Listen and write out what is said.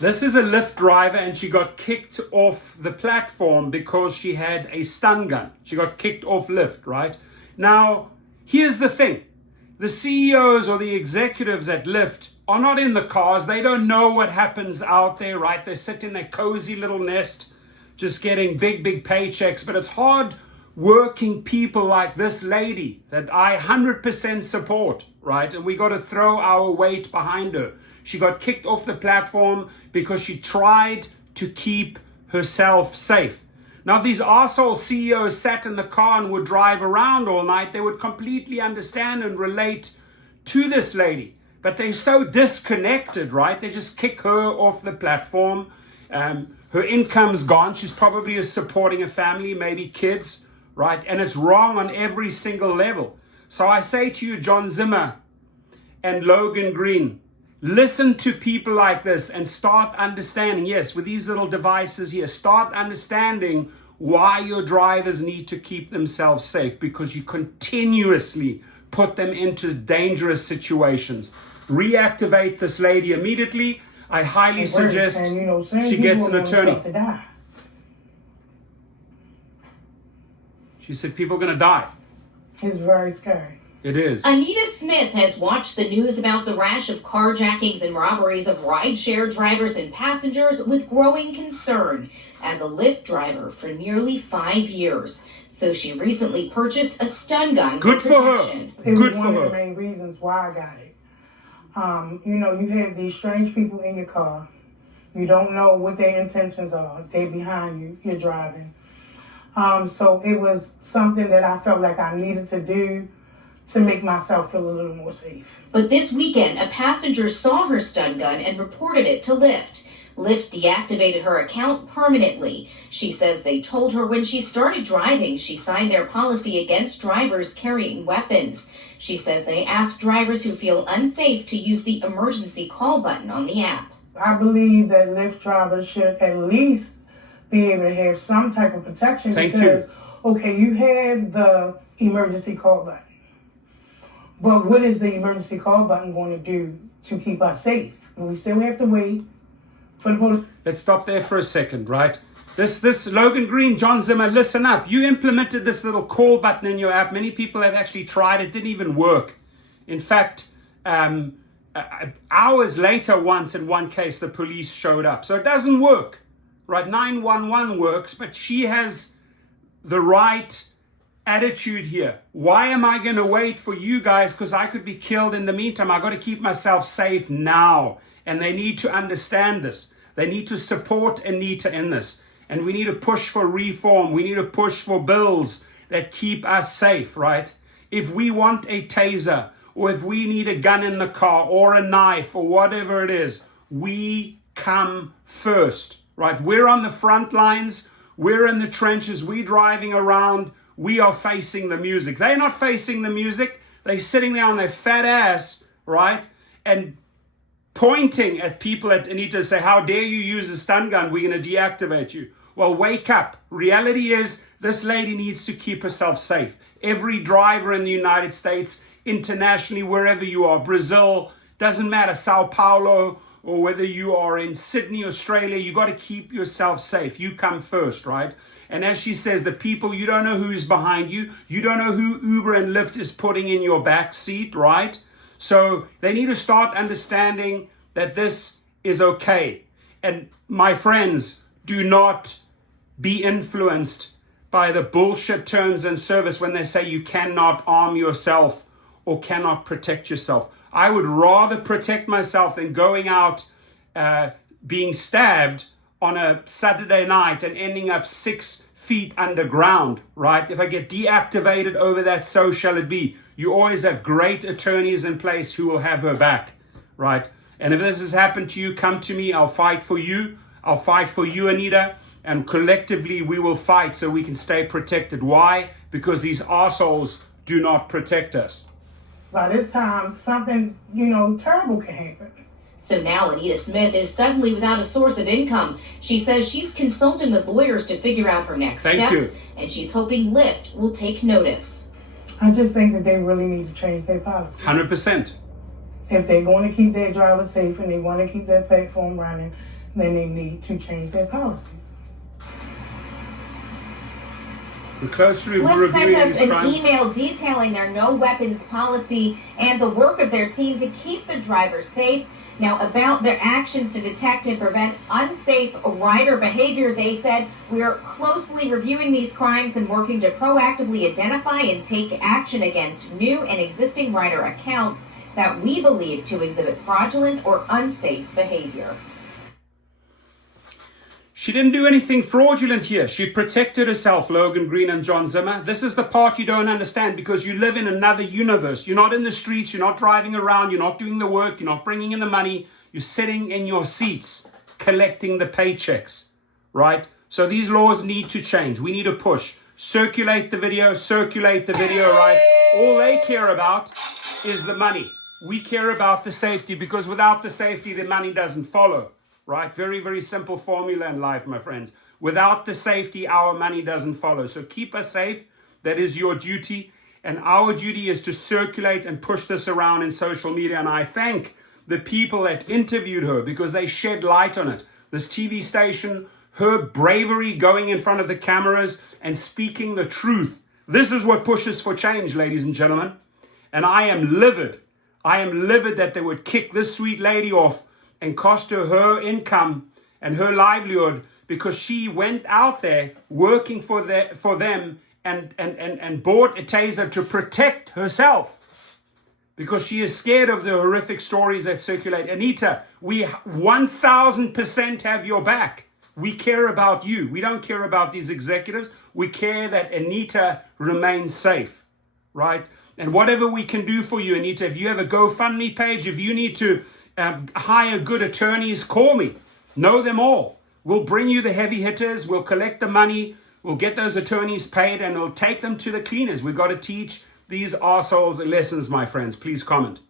This is a Lyft driver, and she got kicked off the platform because she had a stun gun. She got kicked off Lyft, right? Now, here's the thing. The CEOs or the executives at Lyft are not in the cars. They don't know what happens out there, right? They sit in their cozy little nest, just getting big paychecks. But it's hard working people like this lady that I 100% support, right? And we got to throw our weight behind her. She got kicked off the platform because she tried to keep herself safe. Now, if these arsehole CEOs sat in the car and would drive around all night, they would completely understand and relate to this lady. But they're so disconnected, right? They just kick her off the platform. Her income's gone. She's probably supporting a family, maybe kids, right? And it's wrong on every single level. So I say to you, John Zimmer and Logan Green, listen to people like this and start understanding, yes, with these little devices here, start understanding why your drivers need to keep themselves safe, because you continuously put them into dangerous situations. Reactivate this lady immediately. I highly suggest she gets an attorney. She said people are going to die. It's very scary. It is. Anita Smith has watched the news about the rash of carjackings and robberies of rideshare drivers and passengers with growing concern as a Lyft driver for nearly 5 years. So she recently purchased a stun gun. Good for her. It was one of the main reasons why I got it. You have these strange people in your car. You don't know what their intentions are. They're behind you. You're driving. So it was something that I felt like I needed to do to make myself feel a little more safe. But this weekend, a passenger saw her stun gun and reported it to Lyft. Lyft deactivated her account permanently. She says they told her when she started driving, she signed their policy against drivers carrying weapons. She says they ask drivers who feel unsafe to use the emergency call button on the app. I believe that Lyft drivers should at least be able to have some type of protection. Okay, you have the emergency call button. But what is the emergency call button going to do to keep us safe? We still have to wait for the police. Let's stop there for a second, right? This Logan Green, John Zimmer, listen up. You implemented this little call button in your app. Many people have actually tried it. Didn't even work. In fact, hours later, once in one case, the police showed up. So it doesn't work, right? 911 works, but she has the right attitude here. Why am I going to wait for you guys? Because I could be killed in the meantime. I got to keep myself safe now. And they need to understand this. They need to support Anita in this. And we need to push for reform. We need to push for bills that keep us safe, right? If we want a taser, or if we need a gun in the car, or a knife, or whatever it is, we come first, right? We're on the front lines. We're in the trenches. We're driving around. We are facing the music. They're not facing the music. They're sitting there on their fat ass, right? And pointing at people at Anita and say, how dare you use a stun gun? We're going to deactivate you. Well, wake up. Reality is this lady needs to keep herself safe. Every driver in the United States, internationally, wherever you are, Brazil, doesn't matter, Sao Paulo, or whether you are in Sydney, Australia, you got to keep yourself safe. You come first, right? And as she says, the people, you don't know who's behind you. You don't know who Uber and Lyft is putting in your back seat, right? So they need to start understanding that this is okay. And my friends, do not be influenced by the bullshit terms and service when they say you cannot arm yourself or cannot protect yourself. I would rather protect myself than going out being stabbed on a Saturday night and ending up 6 feet underground, right? If I get deactivated over that, so shall it be. You always have great attorneys in place who will have her back, right? And if this has happened to you, come to me. I'll fight for you. I'll fight for you, Anita. And collectively, we will fight so we can stay protected. Why? Because these assholes do not protect us. By this time, something, terrible can happen. So now Anita Smith is suddenly without a source of income. She says she's consulting with lawyers to figure out her next steps. And she's hoping Lyft will take notice. I just think that they really need to change their policy. 100%. If they're going to keep their drivers safe and they want to keep their platform running, then they need to change their policies. We're close to Lyft sent reviewing us these an crimes. email detailing their no weapons policy and the work of their team to keep the drivers safe. Now, about their actions to detect and prevent unsafe rider behavior, they said, we are closely reviewing these crimes and working to proactively identify and take action against new and existing rider accounts that we believe to exhibit fraudulent or unsafe behavior. She didn't do anything fraudulent here. She protected herself, Logan Green and John Zimmer. This is the part you don't understand because you live in another universe. You're not in the streets. You're not driving around. You're not doing the work. You're not bringing in the money. You're sitting in your seats collecting the paychecks, right? So these laws need to change. We need to push. Circulate the video, right? All they care about is the money. We care about the safety because without the safety, the money doesn't follow. Right? Very, very simple formula in life, my friends. Without the safety, our money doesn't follow. So keep us safe. That is your duty. And our duty is to circulate and push this around in social media. And I thank the people that interviewed her because they shed light on it. This TV station, her bravery going in front of the cameras and speaking the truth. This is what pushes for change, ladies and gentlemen. And I am livid. I am livid that they would kick this sweet lady off and cost her income and her livelihood because she went out there working for them and bought a taser to protect herself because she is scared of the horrific stories that circulate. Anita, we 1000% have your back. We care about you. We don't care about these executives. We care that Anita remains safe, right? And whatever we can do for you, Anita, if you have a GoFundMe page, if you need to hire good attorneys, call me. Know them all. We'll bring you the heavy hitters. We'll collect the money. We'll get those attorneys paid and we'll take them to the cleaners. We've got to teach these arseholes lessons, my friends. Please comment.